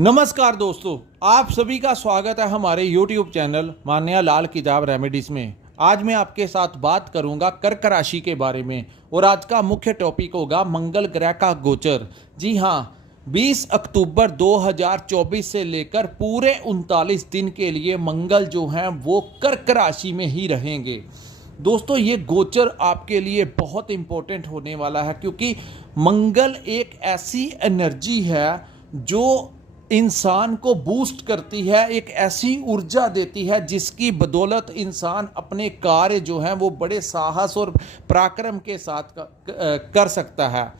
नमस्कार दोस्तों, आप सभी का स्वागत है हमारे YouTube चैनल मान्या लाल किताब रेमेडीज में। आज मैं आपके साथ बात करूंगा कर्क राशि के बारे में और आज का मुख्य टॉपिक होगा मंगल ग्रह का गोचर। जी हाँ, 20 अक्टूबर 2024 से लेकर पूरे 39 दिन के लिए मंगल जो हैं वो कर्क राशि में ही रहेंगे। दोस्तों, ये गोचर आपके लिए बहुत इंपॉर्टेंट होने वाला है क्योंकि मंगल एक ऐसी एनर्जी है जो इंसान को बूस्ट करती है, एक ऐसी ऊर्जा देती है जिसकी बदौलत इंसान अपने कार्य जो हैं वो बड़े साहस और पराक्रम के साथ कर सकता है।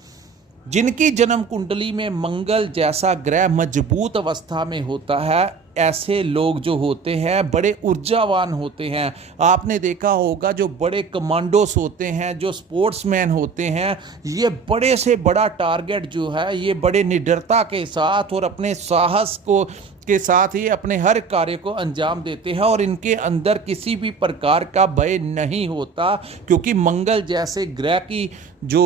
जिनकी जन्म कुंडली में मंगल जैसा ग्रह मजबूत अवस्था में होता है, ऐसे लोग जो होते हैं बड़े ऊर्जावान होते हैं। आपने देखा होगा जो बड़े कमांडोस होते हैं, जो स्पोर्ट्समैन होते हैं, ये बड़े से बड़ा टारगेट जो है ये बड़े निडरता के साथ और अपने साहस को के साथ ही अपने हर कार्य को अंजाम देते हैं और इनके अंदर किसी भी प्रकार का भय नहीं होता क्योंकि मंगल जैसे ग्रह की जो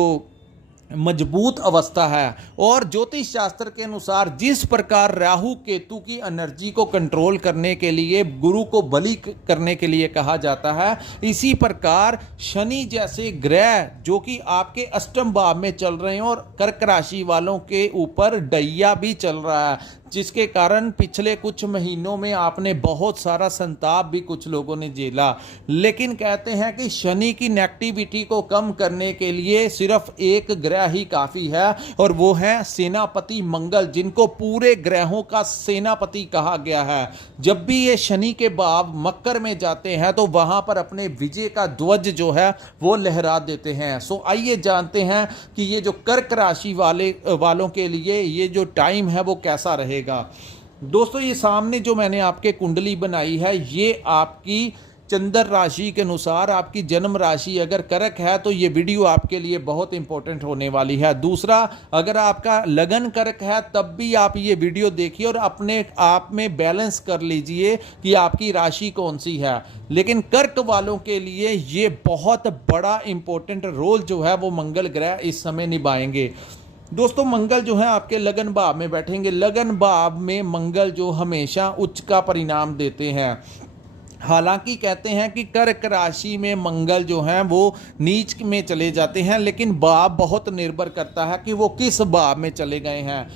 मजबूत अवस्था है। और ज्योतिष शास्त्र के अनुसार जिस प्रकार राहु केतु की एनर्जी को कंट्रोल करने के लिए गुरु को बलि करने के लिए कहा जाता है, इसी प्रकार शनि जैसे ग्रह जो कि आपके अष्टम भाव में चल रहे हैं और कर्क राशि वालों के ऊपर डैया भी चल रहा है, जिसके कारण पिछले कुछ महीनों में आपने बहुत सारा संताप भी कुछ लोगों ने झेला। लेकिन कहते हैं कि शनि की नेगेटिविटी को कम करने के लिए सिर्फ एक ग्रह ही काफी है और वो है सेनापति मंगल, जिनको पूरे ग्रहों का सेनापति कहा गया है। जब भी ये शनि के भाव मकर में जाते हैं तो वहां पर अपने विजय का ध्वज जो है वो लहरा देते हैं। सो आइए जानते हैं कि ये जो कर्क राशि वालों के लिए ये जो टाइम है वो कैसा रहेगा। दोस्तों, ये सामने जो मैंने आपके कुंडली बनाई है ये आपकी चंद्र राशि के अनुसार आपकी जन्म राशि अगर कर्क है तो ये वीडियो आपके लिए बहुत इंपॉर्टेंट होने वाली है। दूसरा, अगर आपका लगन कर्क है तब भी आप ये वीडियो देखिए और अपने आप में बैलेंस कर लीजिए कि आपकी राशि कौन सी है। लेकिन कर्क वालों के लिए ये बहुत बड़ा इंपॉर्टेंट रोल जो है वो मंगल ग्रह इस समय निभाएंगे। दोस्तों, मंगल जो है आपके लगन भाव में बैठेंगे। लगन भाव में मंगल जो हमेशा उच्च का परिणाम देते हैं। हालांकि कहते हैं कि कर्क राशि में मंगल जो हैं वो नीच में चले जाते हैं, लेकिन भाव बहुत निर्भर करता है कि वो किस भाव में चले गए हैं।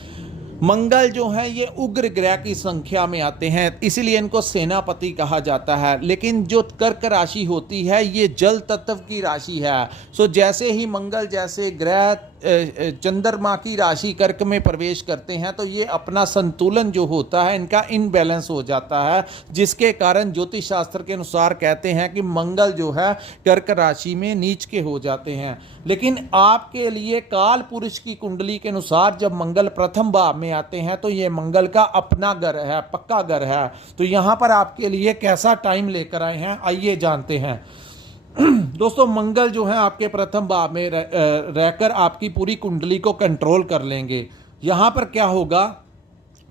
मंगल जो है ये उग्र ग्रह की संख्या में आते हैं, इसीलिए इनको सेनापति कहा जाता है। लेकिन जो कर्क राशि होती है ये जल तत्व की राशि है। सो जैसे ही मंगल जैसे ग्रह चंद्रमा की राशि कर्क में प्रवेश करते हैं तो ये अपना संतुलन जो होता है इनका इनबैलेंस हो जाता है, जिसके कारण ज्योतिष शास्त्र के अनुसार कहते हैं कि मंगल जो है कर्क राशि में नीच के हो जाते हैं। लेकिन आपके लिए काल पुरुष की कुंडली के अनुसार जब मंगल प्रथम भाव में आते हैं तो ये मंगल का अपना घर है, पक्का घर है। तो यहां पर आपके लिए कैसा टाइम लेकर आए हैं आइए जानते हैं। दोस्तों, मंगल जो है आपके प्रथम भाव में रहकर आपकी पूरी कुंडली को कंट्रोल कर लेंगे। यहां पर क्या होगा,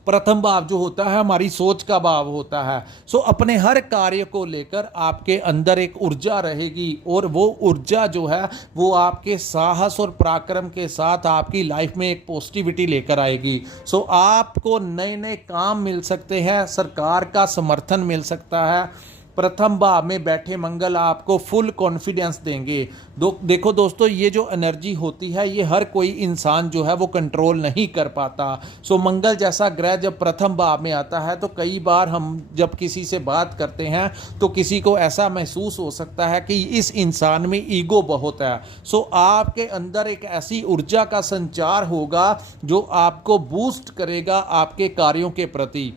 प्रथम भाव जो होता है हमारी सोच का भाव होता है। सो अपने हर कार्य को लेकर आपके अंदर एक ऊर्जा रहेगी और वो ऊर्जा जो है वो आपके साहस और पराक्रम के साथ आपकी लाइफ में एक पॉजिटिविटी लेकर आएगी। सो आपको नए नए काम मिल सकते हैं, सरकार का समर्थन मिल सकता है। प्रथम भाव में बैठे मंगल आपको फुल कॉन्फिडेंस देंगे। देखो दोस्तों, ये जो एनर्जी होती है ये हर कोई इंसान जो है वो कंट्रोल नहीं कर पाता। सो मंगल जैसा ग्रह जब प्रथम भाव में आता है तो कई बार हम जब किसी से बात करते हैं तो किसी को ऐसा महसूस हो सकता है कि इस इंसान में ईगो बहुत है। सो आपके अंदर एक ऐसी ऊर्जा का संचार होगा जो आपको बूस्ट करेगा आपके कार्यों के प्रति।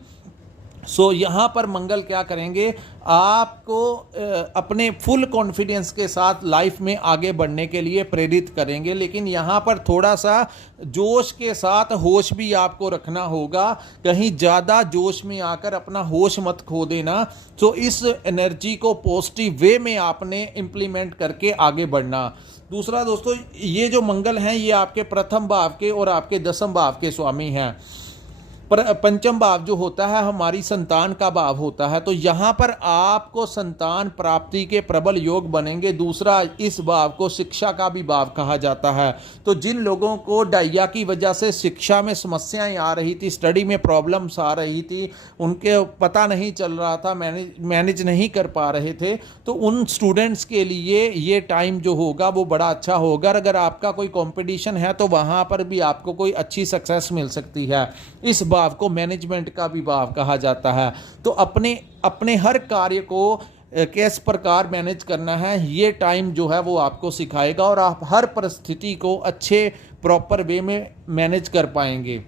सो यहाँ पर मंगल क्या करेंगे, आपको अपने फुल कॉन्फिडेंस के साथ लाइफ में आगे बढ़ने के लिए प्रेरित करेंगे। लेकिन यहाँ पर थोड़ा सा जोश के साथ होश भी आपको रखना होगा, कहीं ज़्यादा जोश में आकर अपना होश मत खो देना। तो इस एनर्जी को पॉजिटिव वे में आपने इम्प्लीमेंट करके आगे बढ़ना। दूसरा दोस्तों, ये जो मंगल हैं ये आपके प्रथम भाव के और आपके दसम भाव के स्वामी हैं। पंचम भाव जो होता है हमारी संतान का भाव होता है, तो यहाँ पर आपको संतान प्राप्ति के प्रबल योग बनेंगे। दूसरा, इस भाव को शिक्षा का भी भाव कहा जाता है। तो जिन लोगों को डाइया की वजह से शिक्षा में समस्याएं आ रही थी, स्टडी में प्रॉब्लम्स आ रही थी, उनके पता नहीं चल रहा था, मैनेज नहीं कर पा रहे थे, तो उन स्टूडेंट्स के लिए ये टाइम जो होगा वो बड़ा अच्छा होगा। अगर आपका कोई कंपटीशन है तो वहाँ पर भी आपको कोई अच्छी सक्सेस मिल सकती है। इस भाव को मैनेजमेंट का भी भाव कहा जाता है। तो अपने अपने हर कार्य को किस प्रकार मैनेज करना है, ये टाइम जो है वो आपको सिखाएगा और आप हर परिस्थिति को अच्छे प्रॉपर वे में मैनेज कर पाएंगे।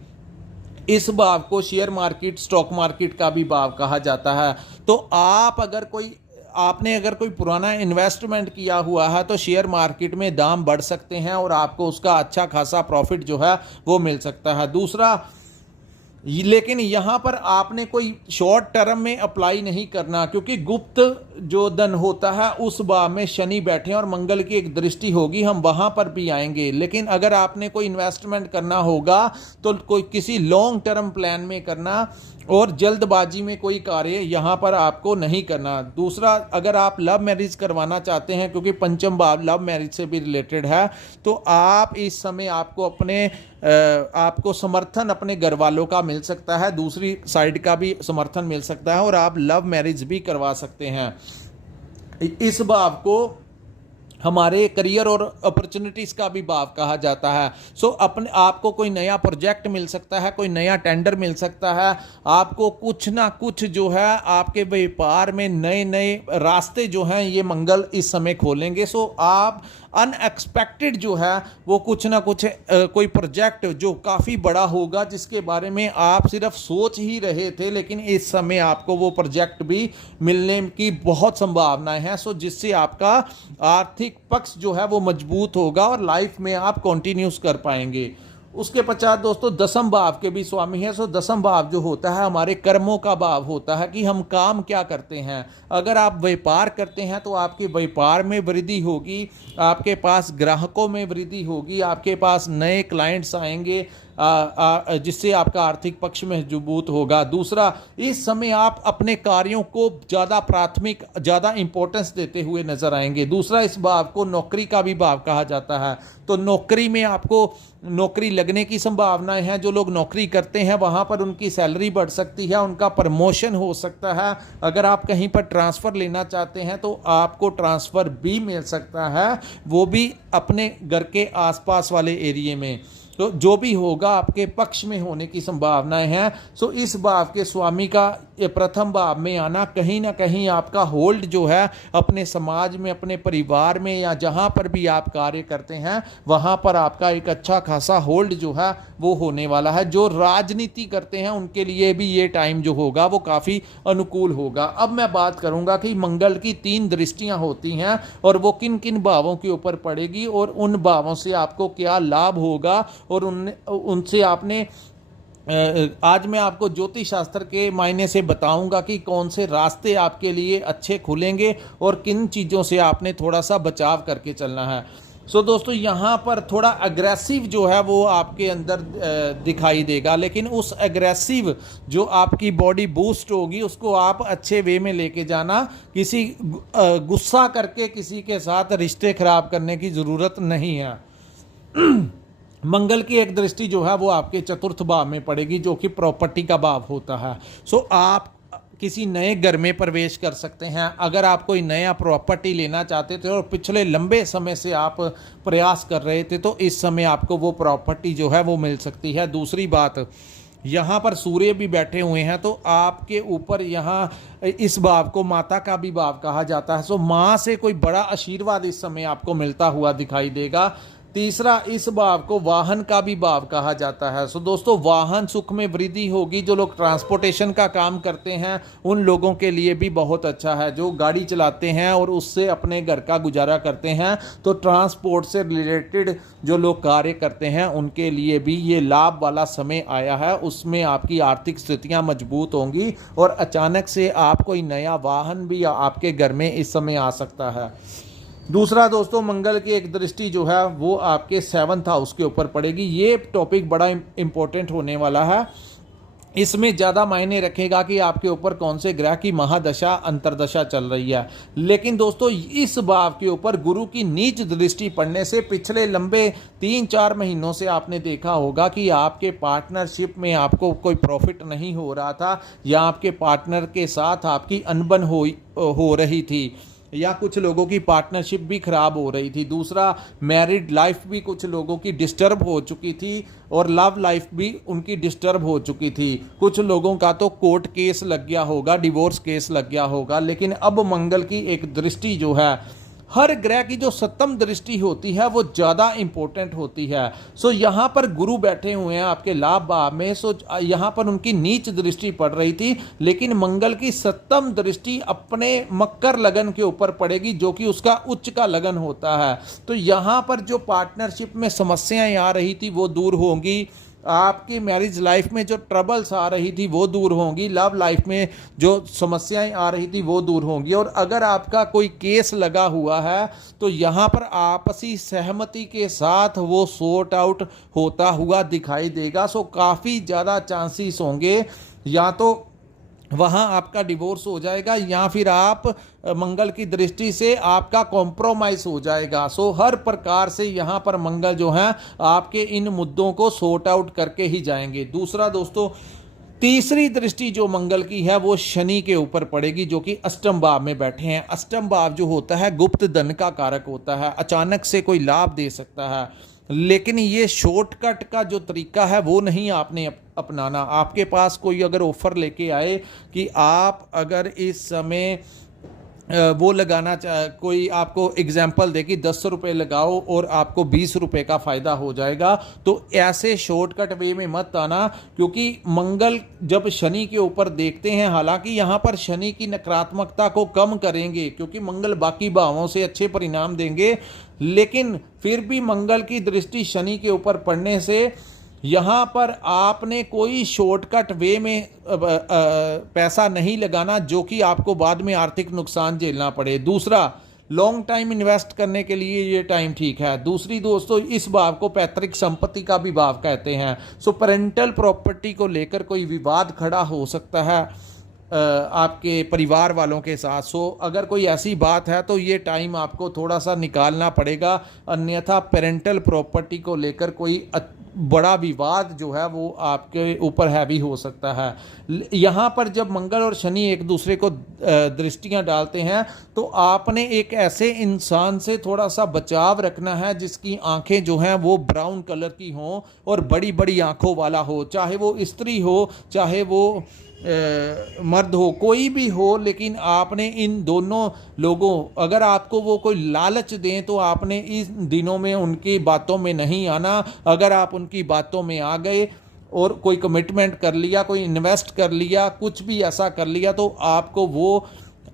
इस भाव को शेयर मार्केट, स्टॉक मार्केट का भी भाव कहा जाता है। तो आपने अगर कोई पुराना इन्वेस्टमेंट किया हुआ है तो शेयर मार्केट में दाम बढ़ सकते हैं और आपको उसका अच्छा खासा प्रॉफिट जो है वो मिल सकता है। दूसरा, लेकिन यहाँ पर आपने कोई शॉर्ट टर्म में अप्लाई नहीं करना, क्योंकि गुप्त जो धन होता है उस भाव में शनि बैठे और मंगल की एक दृष्टि होगी, हम वहाँ पर भी आएंगे। लेकिन अगर आपने कोई इन्वेस्टमेंट करना होगा तो कोई किसी लॉन्ग टर्म प्लान में करना और जल्दबाजी में कोई कार्य यहाँ पर आपको नहीं करना। दूसरा, अगर आप लव मैरिज करवाना चाहते हैं, क्योंकि पंचम भाव लव मैरिज से भी रिलेटेड है, तो आप इस समय आपको समर्थन अपने घर वालों का मिल सकता है, दूसरी साइड का भी समर्थन मिल सकता है और आप लव मैरिज भी करवा सकते हैं। इस भाव को हमारे करियर और अपॉर्चुनिटीज का भी भाव कहा जाता है। आपको कोई नया प्रोजेक्ट मिल सकता है, कोई नया टेंडर मिल सकता है, आपको कुछ ना कुछ जो है आपके व्यापार में नए नए रास्ते जो हैं ये मंगल इस समय खोलेंगे। आप अनएक्सपेक्टेड जो है वो कुछ ना कुछ कोई प्रोजेक्ट जो काफ़ी बड़ा होगा, जिसके बारे में आप सिर्फ सोच ही रहे थे, लेकिन इस समय आपको वो प्रोजेक्ट भी मिलने की बहुत संभावनाएं हैं। जिससे आपका आर्थिक पक्ष जो है वो मजबूत होगा और लाइफ में आप कंटिन्यूस कर पाएंगे। उसके पश्चात दोस्तों दसम भाव के भी स्वामी है। दसम भाव जो होता है हमारे कर्मों का भाव होता है कि हम काम क्या करते हैं। अगर आप व्यापार करते हैं तो आपके व्यापार में वृद्धि होगी, आपके पास ग्राहकों में वृद्धि होगी, आपके पास नए क्लाइंट्स आएंगे, जिससे आपका आर्थिक पक्ष मजबूत होगा। दूसरा, इस समय आप अपने कार्यों को ज़्यादा इंपॉर्टेंस देते हुए नजर आएंगे। दूसरा, इस भाव को नौकरी का भी भाव कहा जाता है। तो नौकरी में आपको नौकरी लगने की संभावनाएं हैं। जो लोग नौकरी करते हैं वहां पर उनकी सैलरी बढ़ सकती है, उनका प्रमोशन हो सकता है। अगर आप कहीं पर ट्रांसफ़र लेना चाहते हैं तो आपको ट्रांसफ़र भी मिल सकता है, वो भी अपने घर के आसपास वाले एरिया में। तो जो भी होगा आपके पक्ष में होने की संभावनाएं हैं। इस भाव के स्वामी का ये प्रथम भाव में आना कहीं ना कहीं आपका होल्ड जो है अपने समाज में, अपने परिवार में या जहां पर भी आप कार्य करते हैं वहां पर आपका एक अच्छा खासा होल्ड जो है वो होने वाला है। जो राजनीति करते हैं उनके लिए भी ये टाइम जो होगा वो काफ़ी अनुकूल होगा। अब मैं बात करूंगा कि मंगल की 3 दृष्टियां होती हैं और वो किन किन भावों के ऊपर पड़ेगी और उन भावों से आपको क्या लाभ होगा और उनसे आपने आज मैं आपको ज्योतिष शास्त्र के मायने से बताऊंगा कि कौन से रास्ते आपके लिए अच्छे खुलेंगे और किन चीज़ों से आपने थोड़ा सा बचाव करके चलना है। दोस्तों यहाँ पर थोड़ा अग्रेसिव जो है वो आपके अंदर दिखाई देगा, लेकिन उस अग्रेसिव जो आपकी बॉडी बूस्ट होगी उसको आप अच्छे वे में लेके जाना। किसी गुस्सा करके किसी के साथ रिश्ते खराब करने की ज़रूरत नहीं है। मंगल की एक दृष्टि जो है वो आपके चतुर्थ भाव में पड़ेगी, जो कि प्रॉपर्टी का भाव होता है। आप किसी नए घर में प्रवेश कर सकते हैं। अगर आप कोई नया प्रॉपर्टी लेना चाहते थे और पिछले लंबे समय से आप प्रयास कर रहे थे तो इस समय आपको वो प्रॉपर्टी जो है वो मिल सकती है। दूसरी बात, यहाँ पर सूर्य भी बैठे हुए हैं तो आपके ऊपर यहाँ इस भाव को माता का भी भाव कहा जाता है। माँ से कोई बड़ा आशीर्वाद इस समय आपको मिलता हुआ दिखाई देगा। तीसरा, इस भाव को वाहन का भी भाव कहा जाता है। दोस्तों वाहन सुख में वृद्धि होगी। जो लोग ट्रांसपोर्टेशन का काम करते हैं उन लोगों के लिए भी बहुत अच्छा है। जो गाड़ी चलाते हैं और उससे अपने घर का गुजारा करते हैं, तो ट्रांसपोर्ट से रिलेटेड जो लोग कार्य करते हैं उनके लिए भी ये लाभ वाला समय आया है। उसमें आपकी आर्थिक स्थितियाँ मजबूत होंगी और अचानक से आप कोई नया वाहन भी आपके घर में इस समय आ सकता है। दूसरा दोस्तों, मंगल की एक दृष्टि जो है वो आपके 7th हाउस के ऊपर पड़ेगी। ये टॉपिक बड़ा इम्पोर्टेंट होने वाला है। इसमें ज़्यादा मायने रखेगा कि आपके ऊपर कौन से ग्रह की महादशा अंतरदशा चल रही है। लेकिन दोस्तों इस भाव के ऊपर गुरु की नीच दृष्टि पड़ने से पिछले लंबे 3-4 महीनों से आपने देखा होगा कि आपके पार्टनरशिप में आपको कोई प्रॉफिट नहीं हो रहा था, या आपके पार्टनर के साथ आपकी अनबन हो रही थी, या कुछ लोगों की पार्टनरशिप भी खराब हो रही थी। दूसरा, मैरिड लाइफ भी कुछ लोगों की डिस्टर्ब हो चुकी थी और लव लाइफ भी उनकी डिस्टर्ब हो चुकी थी। कुछ लोगों का तो कोर्ट केस लग गया होगा, डिवोर्स केस लग गया होगा। लेकिन अब मंगल की एक दृष्टि जो है, हर ग्रह की जो सप्तम दृष्टि होती है वो ज़्यादा इंपॉर्टेंट होती है। सो यहाँ पर गुरु बैठे हुए हैं आपके लाभ भाव में। सो यहाँ पर उनकी नीच दृष्टि पड़ रही थी, लेकिन मंगल की सप्तम दृष्टि अपने मकर लगन के ऊपर पड़ेगी, जो कि उसका उच्च का लगन होता है। तो यहाँ पर जो पार्टनरशिप में समस्याएं आ रही थी वो दूर होंगी, आपकी मैरिज लाइफ में जो ट्रबल्स आ रही थी वो दूर होंगी, लव लाइफ में जो समस्याएं आ रही थी वो दूर होंगी। और अगर आपका कोई केस लगा हुआ है तो यहाँ पर आपसी सहमति के साथ वो सॉर्ट आउट होता हुआ दिखाई देगा। सो काफ़ी ज़्यादा चांसेस होंगे या तो वहाँ आपका डिवोर्स हो जाएगा, या फिर आप मंगल की दृष्टि से आपका कॉम्प्रोमाइज़ हो जाएगा। सो हर प्रकार से यहाँ पर मंगल जो है आपके इन मुद्दों को सॉर्ट आउट करके ही जाएंगे। दूसरा दोस्तों, तीसरी दृष्टि जो मंगल की है वो शनि के ऊपर पड़ेगी, जो कि अष्टम भाव में बैठे हैं। अष्टम भाव जो होता है गुप्त धन का कारक होता है, अचानक से कोई लाभ दे सकता है। लेकिन ये शॉर्टकट का जो तरीका है वो नहीं आपने अपनाना। आपके पास कोई अगर ऑफर लेके आए कि आप अगर इस समय वो लगाना कोई आपको एग्जाम्पल दे कि 10 रुपये लगाओ और आपको 20 रुपये का फ़ायदा हो जाएगा, तो ऐसे शॉर्टकट वे में मत आना। क्योंकि मंगल जब शनि के ऊपर देखते हैं, हालांकि यहाँ पर शनि की नकारात्मकता को कम करेंगे क्योंकि मंगल बाकी भावों से अच्छे परिणाम देंगे, लेकिन फिर भी मंगल की दृष्टि शनि के ऊपर पड़ने से यहाँ पर आपने कोई शॉर्टकट वे में पैसा नहीं लगाना जो कि आपको बाद में आर्थिक नुकसान झेलना पड़े। दूसरा, लॉन्ग टाइम इन्वेस्ट करने के लिए ये टाइम ठीक है। दूसरी दोस्तों, इस भाव को पैतृक संपत्ति का भी भाव कहते हैं। सो पेरेंटल प्रॉपर्टी को लेकर कोई विवाद खड़ा हो सकता है आपके परिवार वालों के साथ। सो अगर कोई ऐसी बात है तो ये टाइम आपको थोड़ा सा निकालना पड़ेगा, अन्यथा पेरेंटल प्रॉपर्टी को लेकर कोई बड़ा विवाद जो है वो आपके ऊपर हैवी हो सकता है। यहाँ पर जब मंगल और शनि एक दूसरे को दृष्टियाँ डालते हैं तो आपने एक ऐसे इंसान से थोड़ा सा बचाव रखना है जिसकी आंखें जो हैं वो ब्राउन कलर की हों और बड़ी बड़ी आंखों वाला हो, चाहे वो स्त्री हो चाहे वो मर्द हो, कोई भी हो। लेकिन आपने इन दोनों लोगों, अगर आपको वो कोई लालच दें तो आपने इस दिनों में उनकी बातों में नहीं आना। अगर आप उनकी बातों में आ गए और कोई कमिटमेंट कर लिया, कोई इन्वेस्ट कर लिया, कुछ भी ऐसा कर लिया, तो आपको वो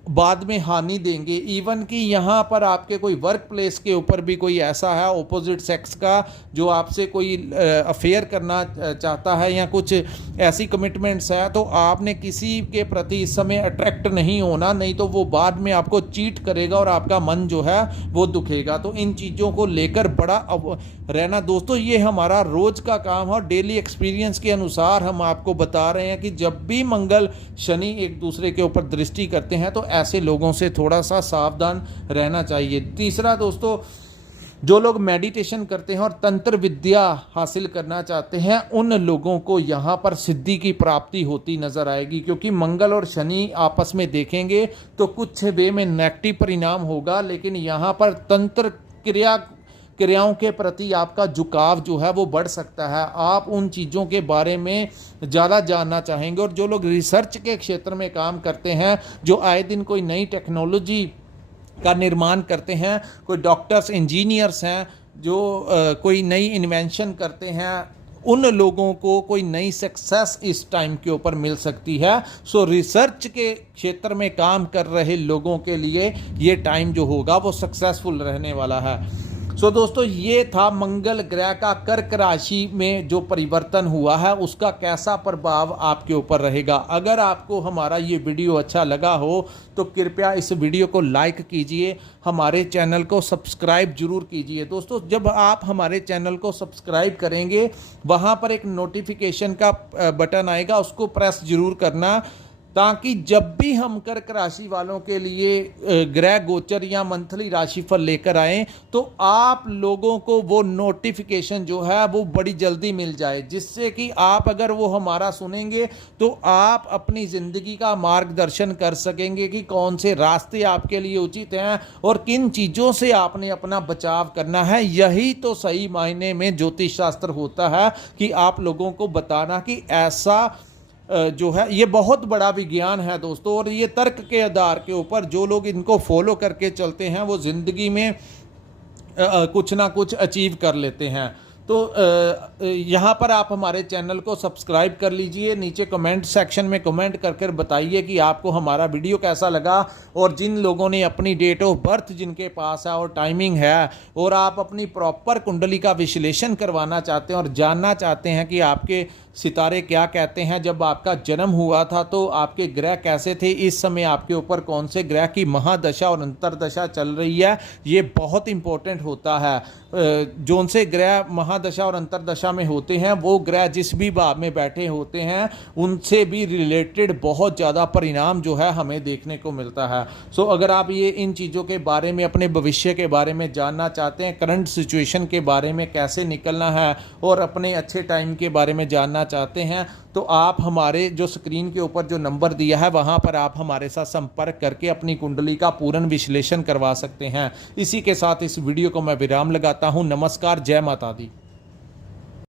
बाद में हानि देंगे। इवन कि यहाँ पर आपके कोई वर्क प्लेस के ऊपर भी कोई ऐसा है ऑपोजिट सेक्स का जो आपसे कोई अफेयर करना चाहता है या कुछ ऐसी कमिटमेंट्स है, तो आपने किसी के प्रति इस समय अट्रैक्ट नहीं होना, नहीं तो वो बाद में आपको चीट करेगा और आपका मन जो है वो दुखेगा। तो इन चीज़ों को लेकर बड़ा रहना दोस्तों। ये हमारा रोज़ का काम है और डेली एक्सपीरियंस के अनुसार हम आपको बता रहे हैं कि जब भी मंगल शनि एक दूसरे के ऊपर दृष्टि करते हैं तो ऐसे लोगों से थोड़ा सा सावधान रहना चाहिए। तीसरा दोस्तों, जो लोग मेडिटेशन करते हैं और तंत्र विद्या हासिल करना चाहते हैं उन लोगों को यहाँ पर सिद्धि की प्राप्ति होती नजर आएगी, क्योंकि मंगल और शनि आपस में देखेंगे तो कुछ वे में नेगेटिव परिणाम होगा, लेकिन यहाँ पर तंत्र क्रियाओं के प्रति आपका झुकाव जो है वो बढ़ सकता है। आप उन चीज़ों के बारे में ज़्यादा जानना चाहेंगे। और जो लोग रिसर्च के क्षेत्र में काम करते हैं, जो आए दिन कोई नई टेक्नोलॉजी का निर्माण करते हैं, कोई डॉक्टर्स इंजीनियर्स हैं जो कोई नई इन्वेंशन करते हैं, उन लोगों को कोई नई सक्सेस इस टाइम के ऊपर मिल सकती है। सो रिसर्च के क्षेत्र में काम कर रहे लोगों के लिए ये टाइम जो होगा वो सक्सेसफुल रहने वाला है। सो दोस्तों, ये था मंगल ग्रह का कर्क राशि में जो परिवर्तन हुआ है उसका कैसा प्रभाव आपके ऊपर रहेगा। अगर आपको हमारा ये वीडियो अच्छा लगा हो तो कृपया इस वीडियो को लाइक कीजिए, हमारे चैनल को सब्सक्राइब जरूर कीजिए। दोस्तों, जब आप हमारे चैनल को सब्सक्राइब करेंगे वहाँ पर एक नोटिफिकेशन का बटन आएगा, उसको प्रेस जरूर करना, ताकि जब भी हम कर्क राशि वालों के लिए ग्रह गोचर या मंथली राशिफल लेकर आएँ तो आप लोगों को वो नोटिफिकेशन जो है वो बड़ी जल्दी मिल जाए, जिससे कि आप अगर वो हमारा सुनेंगे तो आप अपनी ज़िंदगी का मार्गदर्शन कर सकेंगे कि कौन से रास्ते आपके लिए उचित हैं और किन चीज़ों से आपने अपना बचाव करना है। यही तो सही मायने में ज्योतिष शास्त्र होता है कि आप लोगों को बताना कि ऐसा जो है ये बहुत बड़ा विज्ञान है दोस्तों, और ये तर्क के आधार के ऊपर जो लोग इनको फॉलो करके चलते हैं वो ज़िंदगी में कुछ ना कुछ अचीव कर लेते हैं। तो यहाँ पर आप हमारे चैनल को सब्सक्राइब कर लीजिए, नीचे कमेंट सेक्शन में कमेंट कर बताइए कि आपको हमारा वीडियो कैसा लगा, और जिन लोगों ने अपनी डेट ऑफ बर्थ जिनके पास है और टाइमिंग है और आप अपनी प्रॉपर कुंडली का विश्लेषण करवाना चाहते हैं और जानना चाहते हैं कि आपके सितारे क्या कहते हैं, जब आपका जन्म हुआ था तो आपके ग्रह कैसे थे, इस समय आपके ऊपर कौन से ग्रह की महादशा और अंतरदशा चल रही है, ये बहुत इंपॉर्टेंट होता है। जो से ग्रह महादशा और अंतरदशा में होते हैं वो ग्रह जिस भी भाव में बैठे होते हैं उनसे भी रिलेटेड बहुत ज़्यादा परिणाम जो है हमें देखने को मिलता है। सो अगर आप ये इन चीज़ों के बारे में, अपने भविष्य के बारे में जानना चाहते हैं, करंट सिचुएशन के बारे में कैसे निकलना है और अपने अच्छे टाइम के बारे में जानना चाहते हैं, तो आप हमारे जो स्क्रीन के ऊपर जो नंबर दिया है वहां पर आप हमारे साथ संपर्क करके अपनी कुंडली का पूर्ण विश्लेषण करवा सकते हैं। इसी के साथ इस वीडियो को मैं विराम लगाता हूं। नमस्कार, जय माता दी।